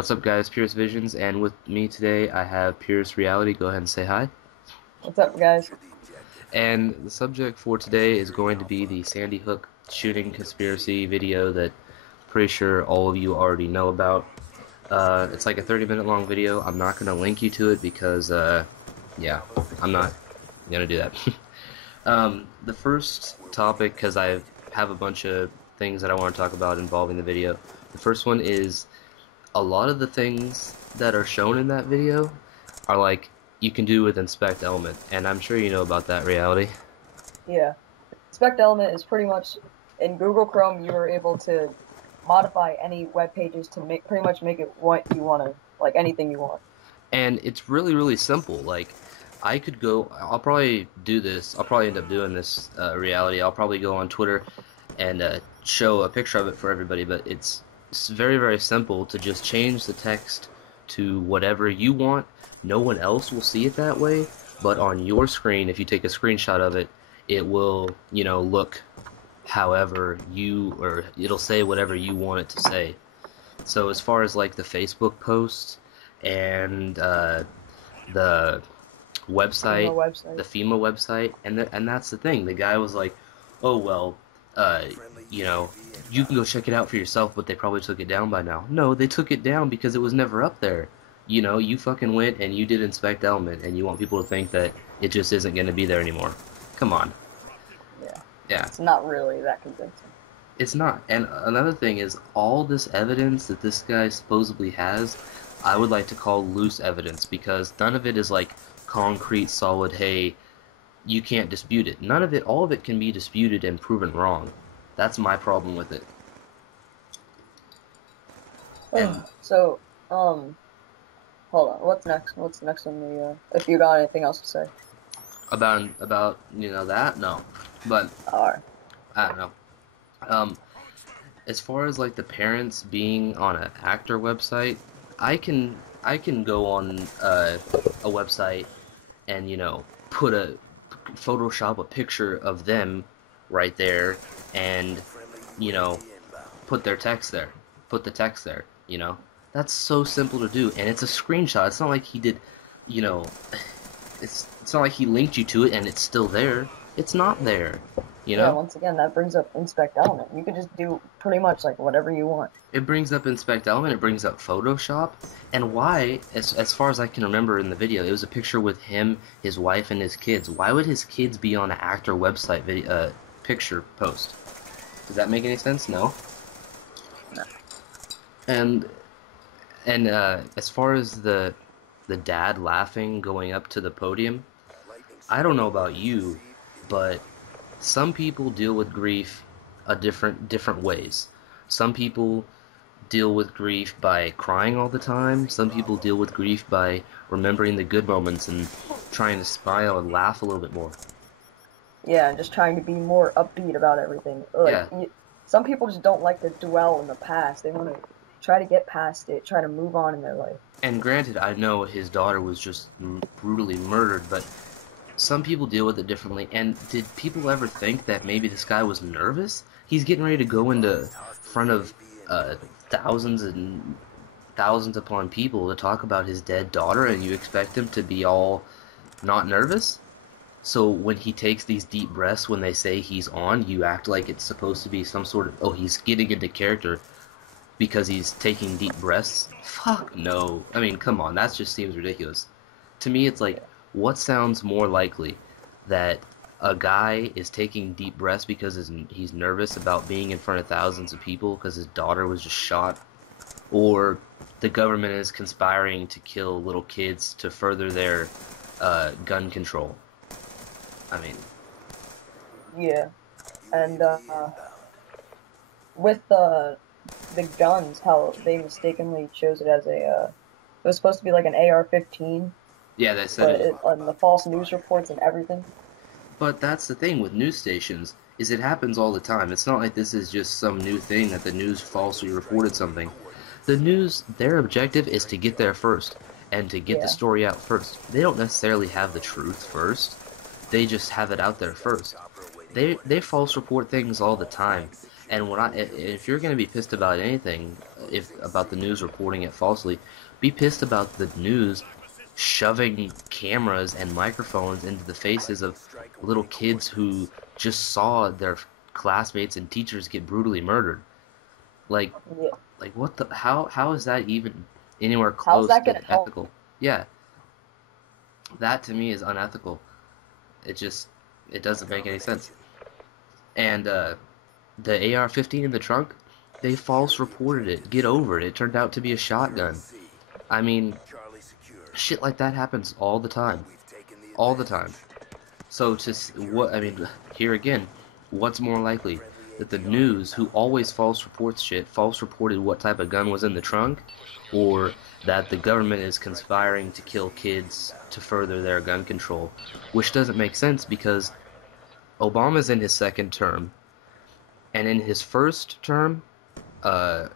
What's up, guys? Purist Visions, and with me today I have Purist Reality. Go ahead and say hi. What's up, guys? And the subject for today is going to be the Sandy Hook shooting conspiracy video that I'm pretty sure all of you already know about. It's like a 30-minute long video. I'm not going to link you to it because, yeah, I'm not going to do that. The first topic, because I have a bunch of things that I want to talk about involving the video. The first one is a lot of the things that are shown in that video are like you can do with inspect element, and I'm sure you know about that reality. Yeah. Inspect element is pretty much in Google Chrome. You are able to modify any web pages to pretty much make it what you want to, like anything you want. And it's really, really simple. Like, I could go, I'll probably do this, I'll probably end up doing this reality. I'll probably go on Twitter and show a picture of it for everybody, but it's very, very simple to just change the text to whatever you want. No one else will see it that way, but on your screen, if you take a screenshot of it, it will, look however you, or it'll say whatever you want it to say. So as far as like the Facebook posts and the FEMA website, the website. FEMA website, and that's the thing. The guy was like, "Oh well, uh, you know, you can go check it out for yourself," but they probably took it down by now. No, they took it down because it was never up there. You fucking went and you did inspect element, and you want people to think that it just isn't going to be there anymore. Come on. Yeah. Yeah. It's not really that convincing. It's not. And another thing is, all this evidence that this guy supposedly has, I would like to call loose evidence because none of it is like concrete, solid, hey, you can't dispute it. None of it, all of it can be disputed and proven wrong. That's my problem with it. And So, hold on. What's next? What's next on the? If you got anything else to say. about that, no. But Alright. I don't know. Um, as far as like the parents being on an actor website, I can go on a website and put a Photoshop a picture of them right there and you know put their text there, put the text there. That's so simple to do, and it's a screenshot. It's not like he did, you know, it's not like he linked you to it and it's still there. It's not there, you Yeah. know. Once again, that brings up inspect element. You can just do pretty much like whatever you want. It brings up Inspect Element, it brings up Photoshop, and why, as far as I can remember in the video, it was a picture with him, his wife, and his kids. Why would his kids be on an actor website video, picture post? Does that make any sense? No? No. And, as far as the dad laughing going up to the podium, I don't know about you, but some people deal with grief a different ways. Some people deal with grief by crying all the time. Some people deal with grief by remembering the good moments and trying to smile and laugh a little bit more. Yeah, and just trying to be more upbeat about everything. Like, Yeah. some people just don't like to dwell in the past. They want to try to get past it, try to move on in their life. And granted, I know his daughter was just brutally murdered, but some people deal with it differently. And did people ever think that maybe this guy was nervous? He's getting ready to go into front of thousands and thousands upon people to talk about his dead daughter, and you expect him to be all not nervous? So when he takes these deep breaths when they say he's on, you act like it's supposed to be some sort of, oh, he's getting into character because he's taking deep breaths? Fuck no. I mean, come on, that just seems ridiculous. To me, it's like, what sounds more likely? That a guy is taking deep breaths because he's nervous about being in front of thousands of people because his daughter was just shot? Or the government is conspiring to kill little kids to further their gun control? I mean, Yeah, and with the guns, how they mistakenly chose it as it was supposed to be like an AR-15, yeah, they said but it. on the false news reports and everything. But that's the thing with news stations, is it happens all the time. It's not like this is just some new thing that the news falsely reported something. The news, their objective is to get there first, and to get the Yeah, story out first. They don't necessarily have the truth first. They just have it out there first. They false report things all the time. And if you're gonna be pissed about anything, if about the news reporting it falsely. Be pissed about the news shoving cameras and microphones into the faces of little kids who just saw their classmates and teachers get brutally murdered. Like, Yeah. like what the? How is that even anywhere How's close that to gonna help? ethical? Yeah, that to me is unethical. It just it doesn't make any sense. And the AR-15 in the trunk, they false reported it. Get over it. It turned out to be a shotgun. I mean, shit like that happens all the time. All the time. So what I mean, here again, what's more likely that the news, who always false reports shit, false reported what type of gun was in the trunk, or that the government is conspiring to kill kids to further their gun control, which doesn't make sense because Obama's in his second term, and in his first term,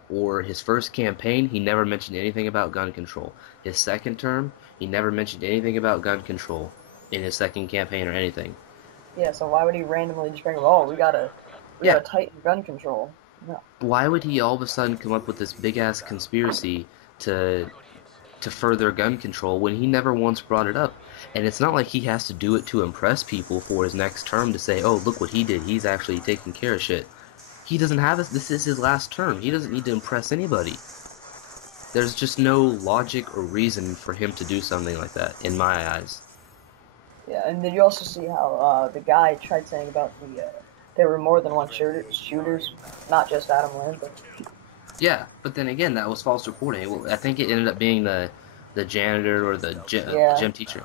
or his first campaign, he never mentioned anything about gun control. His second term, he never mentioned anything about gun control in his second campaign or anything. Yeah, so why would he randomly just bring, oh, we Yeah, gotta tighten gun control? No. why would he all of a sudden come up with this big ass conspiracy to to further gun control when he never once brought it up? And it's not like he has to do it to impress people for his next term to say, "Oh, look what he did. He's actually taking care of shit." He doesn't have this. This is his last term. He doesn't need to impress anybody. There's just no logic or reason for him to do something like that, in my eyes. Yeah, and did you also see how the guy tried saying about there were more than one shooters, not just Adam Lambert? Yeah, but then again, that was false reporting. Well, I think it ended up being the janitor or the Yeah. gym teacher.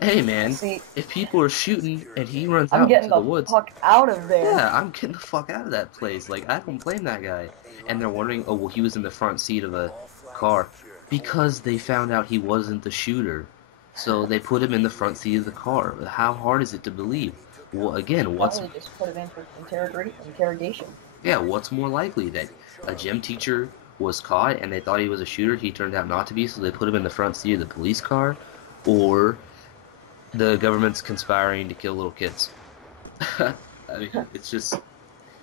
Hey man, See, if people are shooting and he runs I'm out getting into the the woods, fuck out of there. yeah, I'm getting the fuck out of that place. Like, I don't blame that guy. And they're wondering, oh well, he was in the front seat of a car because they found out he wasn't the shooter. So they put him in the front seat of the car. How hard is it to believe? Well, again, Probably just put it in for interrogation. yeah, what's more likely that a gym teacher was caught and they thought he was a shooter, he turned out not to be, so they put him in the front seat of the police car, or the government's conspiring to kill little kids? I mean, it's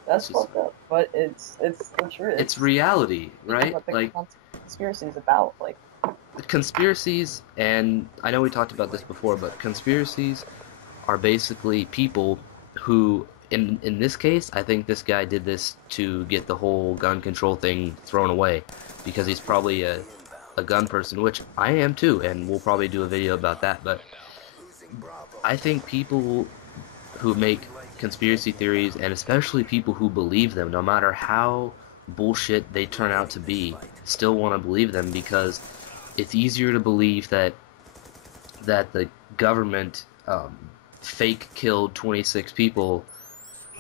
That's just, fucked up, but it's the truth. it's reality, This is right? what the Like, conspiracy is about. Like, conspiracies, and I know we talked about this before, but conspiracies are basically people who, in this case, I think this guy did this to get the whole gun control thing thrown away because he's probably a gun person, which I am too, and we'll probably do a video about that. But I think people who make conspiracy theories, and especially people who believe them, no matter how bullshit they turn out to be, still want to believe them because it's easier to believe that the government fake killed 26 people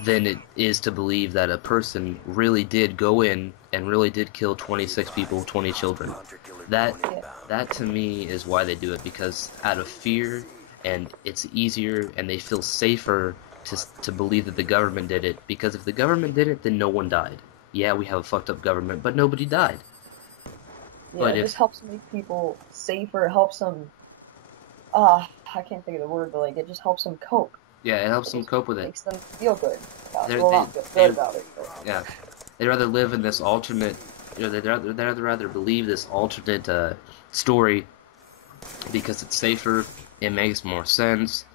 than it is to believe that a person really did go in and really did kill 26 people, 20 children. That yeah, that to me is why they do it, because out of fear, and it's easier and they feel safer to believe that the government did it, because if the government did it, then no one died. Yeah, we have a fucked up government, but nobody died. yeah, But it if just helps make people safer. It helps them. I can't think of the word, but like it just helps them cope. yeah, it helps them It cope with it. makes them feel good. They're, Well, they not good they about it. But yeah, they'd rather live in this alternate, they'd rather believe this alternate story because it's safer, it makes more sense.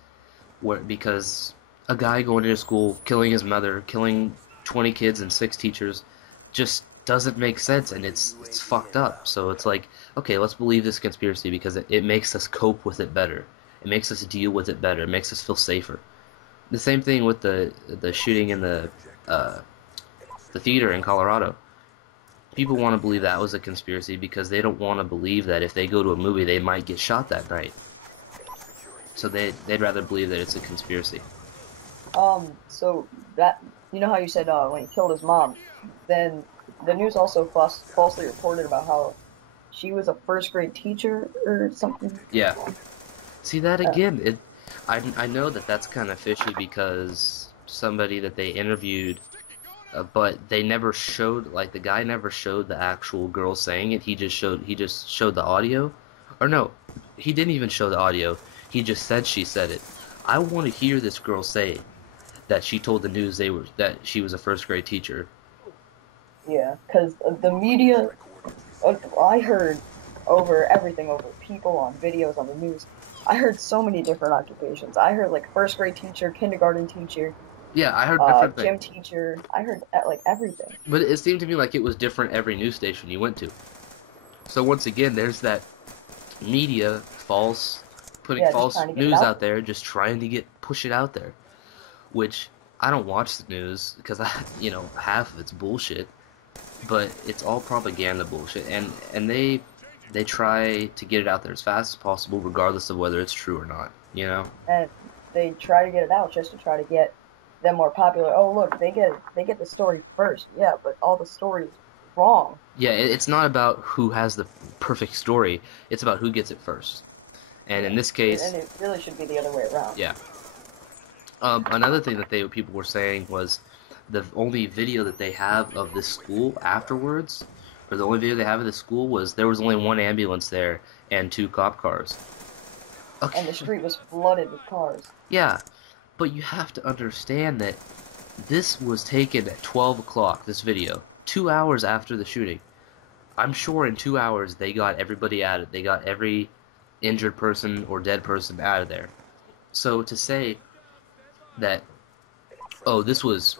Because a guy going into school, killing his mother, killing 20 kids and 6 teachers, just doesn't make sense, and it's fucked up. So it's like, okay, let's believe this conspiracy because it makes us cope with it better. It makes us deal with it better. It makes us feel safer. The same thing with the shooting in uh, the theater in Colorado. People want to believe that was a conspiracy because they don't want to believe that if they go to a movie they might get shot that night. So they'd rather believe that it's a conspiracy. so that you know how you said when he killed his mom, then the news also falsely reported about how she was a first grade teacher or something. Yeah. See that Uh, again? I know that that's kind of fishy because somebody that they interviewed, but they never showed, like, the guy never showed the actual girl saying it. He just showed the audio, or no, he didn't even show the audio. He just said she said it. I want to hear this girl say that she told the news that she was a first grade teacher. yeah, because the media I heard over everything, over people, on videos, on the news. I heard so many different occupations. I heard like first grade teacher, kindergarten teacher, Yeah, I heard different things. gym teacher. I heard like everything. But it seemed to me like it was different every news station you went to. So once again, there's that media putting Yeah, just false trying to get it news out out there. there, just trying to push it out there. Which I don't watch the news because half of it's bullshit, but it's all propaganda bullshit, and they try to get it out there as fast as possible, regardless of whether it's true or not. You know? And they try to get it out just to try to get them more popular. Oh, look, they get the story first. Yeah, but all the story is wrong. Yeah, it's not about who has the perfect story; it's about who gets it first. And in Yeah, this and case, it really should be the other way around. yeah. Another thing that people were saying was the only video that they have of this school afterwards, or the only video they have of the school was there was only one ambulance there and two cop cars. And the Okay, street was flooded with cars. yeah, but you have to understand that this was taken at 12 o'clock, this video, 2 hours after the shooting. I'm sure in 2 hours they got everybody out of it. They got every injured person or dead person out of there. So to say that, oh, this was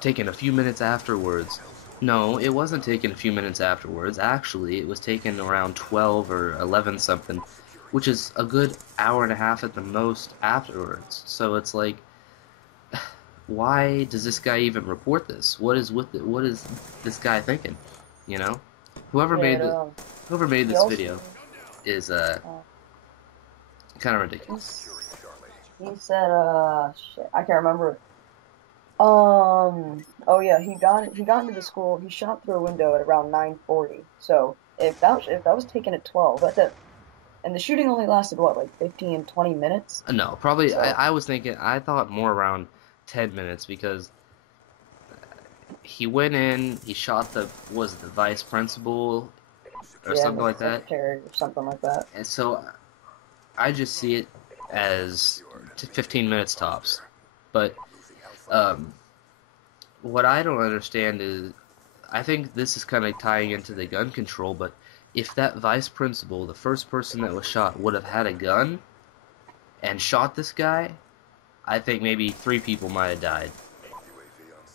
taken a few minutes afterwards. No, it wasn't taken a few minutes afterwards. Actually, it was taken around 12 or 11 something, which is a good hour and a half at the most afterwards. So it's like, why does this guy even report this? What is with it? What is this guy thinking? You know, whoever Yeah, made the whoever made he this also video is uh, kind of ridiculous. he said shit, I can't remember. Oh yeah, he got into the school. He shot through a window at around 9:40. So if that was taken at 12, that's it. And the shooting only lasted what, like 15, 20 minutes. No, probably. So I was thinking. I thought more around 10 minutes because he went in. He shot the vice principal or yeah, and something the like that. secretary or something like that. And so I just see it as 15 minutes tops. But um, what I don't understand is, I think this is kind of tying into the gun control. But if that vice principal, the first person that was shot, would have had a gun and shot this guy, I think maybe 3 people might have died.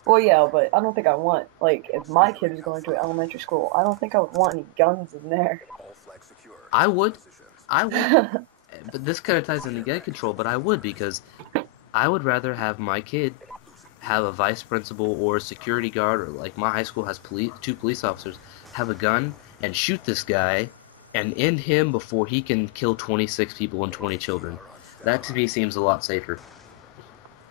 Well, yeah, but I don't think I want, like, if my kid was going to an elementary school, I don't think I would want any guns in there. I would, I would, but this kind of ties into gun control. But I would because I would rather have my kid have a vice principal or a security guard, or like my high school has 2 police officers, have a gun and shoot this guy and end him before he can kill 26 people and 20 children. That to me seems a lot safer.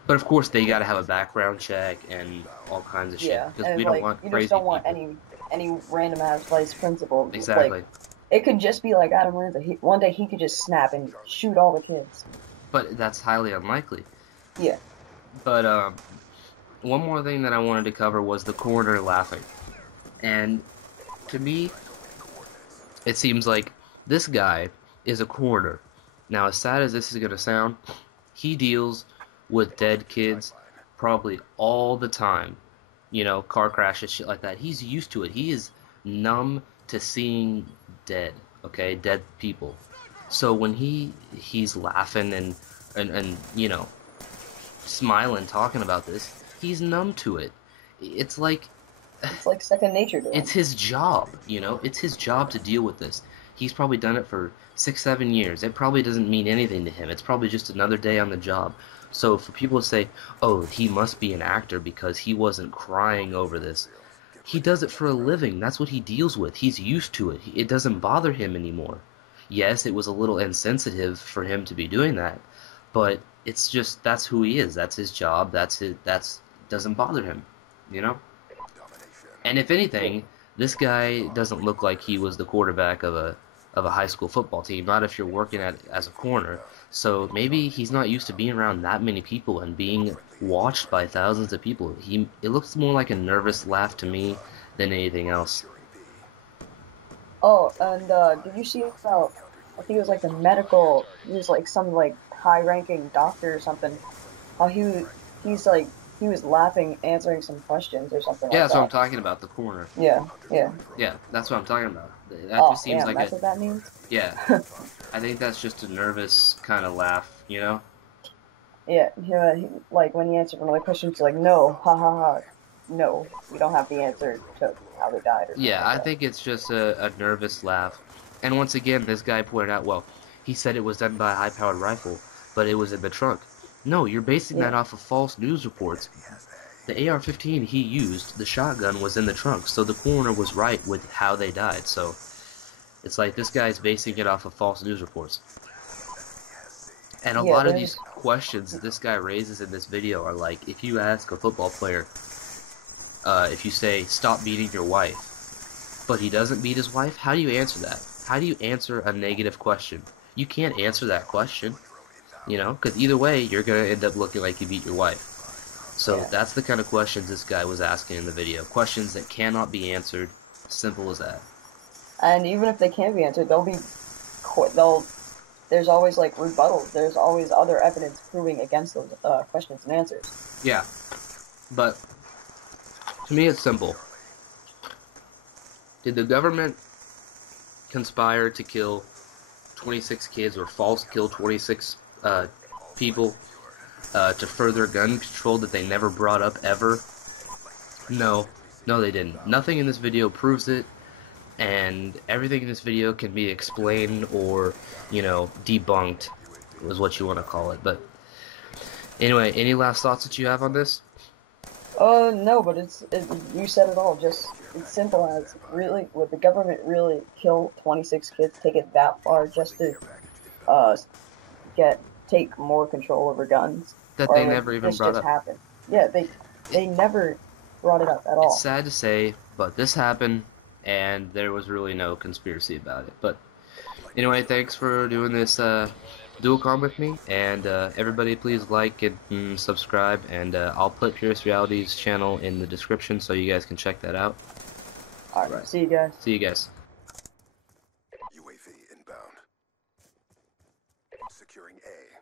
But of course, they got to have a background check and all kinds of shit Yeah, because and we don't like want you just crazy don't want people. any random ass vice principal. Like Exactly. it could just be like Adam Lanza. One day he could just snap and shoot all the kids. But that's highly unlikely. Yeah. But one more thing that I wanted to cover was the coroner laughing. And to me, it seems like this guy is a coroner. Now, as sad as this is going to sound, he deals with dead kids probably all the time. You know, car crashes, shit like that. He's used to it. He is numb to seeing dead, okay? Dead people. So when he's laughing and smiling talking about this, he's numb to it. It's like It's like second nature to it's him. his job, you know? It's his job to deal with this. He's probably done it for 6, 7 years. It probably doesn't mean anything to him. It's probably just another day on the job. So for people to say, oh, he must be an actor because he wasn't crying over this, he does it for a living. That's what he deals with. He's used to it. It doesn't bother him anymore. Yes, it was a little insensitive for him to be doing that, but it's just that's who he is. That's his job. That's doesn't bother him, you know? And if Yeah. anything, this guy doesn't look like he was the quarterback of a high school football team. Not if you're working at as a corner. So maybe he's not used to being around that many people and being watched by thousands of people. It looks more like a nervous laugh to me than anything else. Oh, and did you see about? I think it was like the medical. He was like some like high-ranking doctor or something. How he's like he was laughing, answering some questions or something Yeah, like that's what I'm that. talking about. The corner. Yeah, yeah. Yeah, that's what I'm talking about. That Oh, just seems damn, like a that's what that means? yeah. I think that's just a nervous kind of laugh, you know? Yeah, like when he answered one of the questions, like, no, ha ha ha, no, we don't have the answer to how they died or something Yeah, like I that. think it's just a nervous laugh. And once again, this guy pointed out, well, he said it was done by a high-powered rifle, but it was in the trunk. No, you're basing that Yeah, off of false news reports. The AR-15 he used, the shotgun was in the trunk, so the coroner was right with how they died. So it's like this guy's basing it off of false news reports. And a yeah, lot of these there's, questions that this guy raises in this video are like, if you ask a football player, if you say, stop beating your wife, but he doesn't beat his wife, how do you answer that? How do you answer a negative question? You can't answer that question, you know, because either way, you're going to end up looking like you beat your wife. So yeah. that's the kind of questions this guy was asking in the video. Questions that cannot be answered. Simple as that. And even if they can be answered, they'll, there's always like rebuttals. There's always other evidence proving against those questions and answers. Yeah, but to me it's simple. Did the government conspire to kill 26 kids or false kill 26 people to further gun control that they never brought up ever? No. No, they didn't. Nothing in this video proves it, and everything in this video can be explained or, you know, debunked, is what you want to call it. But anyway, any last thoughts that you have on this? No, but you said it all. Just it's simple as really, would the government really kill 26 kids, take it that far just to uh get take more control over guns, That or they would never even this brought just up. happen? Yeah, It, they never brought it up at it's all. sad to say, but this happened, and there was really no conspiracy about it. But anyway, thanks for doing this dual com with me, and everybody please like and subscribe, and I'll put Purist Reality's channel in the description so you guys can check that out. All right, Alright, see you guys. see you guys. UAV inbound. Securing A.